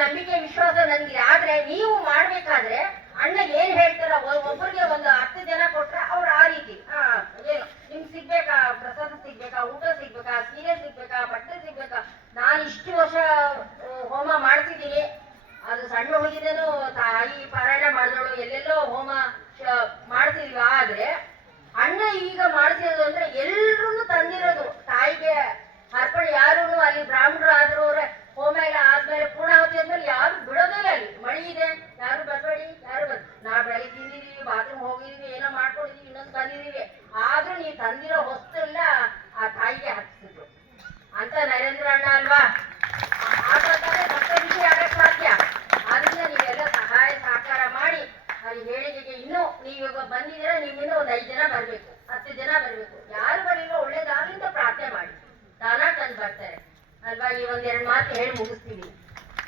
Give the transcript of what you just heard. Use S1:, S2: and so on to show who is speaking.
S1: ನಂಬಿಕೆ ವಿಶ್ವಾಸ ನನಗಿದೆ ಆದ್ರೆ ನೀವು ಮಾಡ್ಬೇಕಾದ್ರೆ ಅಣ್ಣ ಏನ್ ಹೇಳ್ತಾರ ಒಬ್ಬರಿಗೆ ಒಂದು ಹತ್ತು ಜನ ಕೊಟ್ರೆ ಅವ್ರು ಆ ರೀತಿ. ಹಾ ಏನು? ನಿಮ್ಗೆ ಸಿಗ್ಬೇಕಾ? ಪ್ರಸಾದ ಸಿಗ್ಬೇಕಾ? ಊಟ ಸಿಗ್ಬೇಕಾ? ಸೀರೆ ಸಿಗ್ಬೇಕಾ? ಬಟ್ಟೆ ಸಿಗ್ಬೇಕಾ? ನಾನು ಇಷ್ಟು ವರ್ಷ ಹೋಮ ಮಾಡ್ತಿದ್ದೀನಿ. ಅದು ಸಣ್ಣ ಹುಡುಗಿದೇನು ತಾಯಿ ಪಾರಾಯಣ ಮಾಡಿದಳು ಎಲ್ಲೆಲ್ಲೋ ಹೋಮ ಮಾಡ್ತಿದೀವ. ಆದ್ರೆ ಅಣ್ಣ ಈಗ ಮಾಡ್ಕೊಂಡಿದೀವಿ ತಂದಿದ್ದೀವಿ. ಆದ್ರೂ ನೀವು ತಂದಿರೋ ಎಲ್ಲ ಆ ತಾಯಿಗೆ ಹಾಕ್ಸಿದ್ರು. ಅಂತ ನರೇಂದ್ರ ಅಣ್ಣ ಅಲ್ವಾ? ಆ- ಆ ವಿಷಯ ಆಗಕ್ ಸಾಧ್ಯ. ಆದ್ರಿಂದ ನೀವೆಲ್ಲ ಸಹಾಯ ಸಹಕಾರ ಮಾಡಿ ಅಲ್ಲಿ ಹೇಳಿಕೆಗೆ ಇನ್ನೂ ನೀವು ಇವಾಗ ಬಂದಿದ್ದೀರಾ, ನಿಮ್ಮಿಂದ ಒಂದು ಐದು ಜನ ಬರ್ಬೇಕು, ಹತ್ತು ಜನ ಬರ್ಬೇಕು. ಯಾರು ಬರಲಿಲ್ಲ ಒಳ್ಳೇದಾಗ್ಲಿ ಅಂತ ಪ್ರಾರ್ಥನೆ ಮಾಡಿ. ತಾನ ತಂದು ಬರ್ತಾರೆ. ಅಲ್ವಾ? ಈ ಒಂದೆರಡು ಮಾತು ಹೇಳಿ ಮುಗಿಸ್ತೀವಿ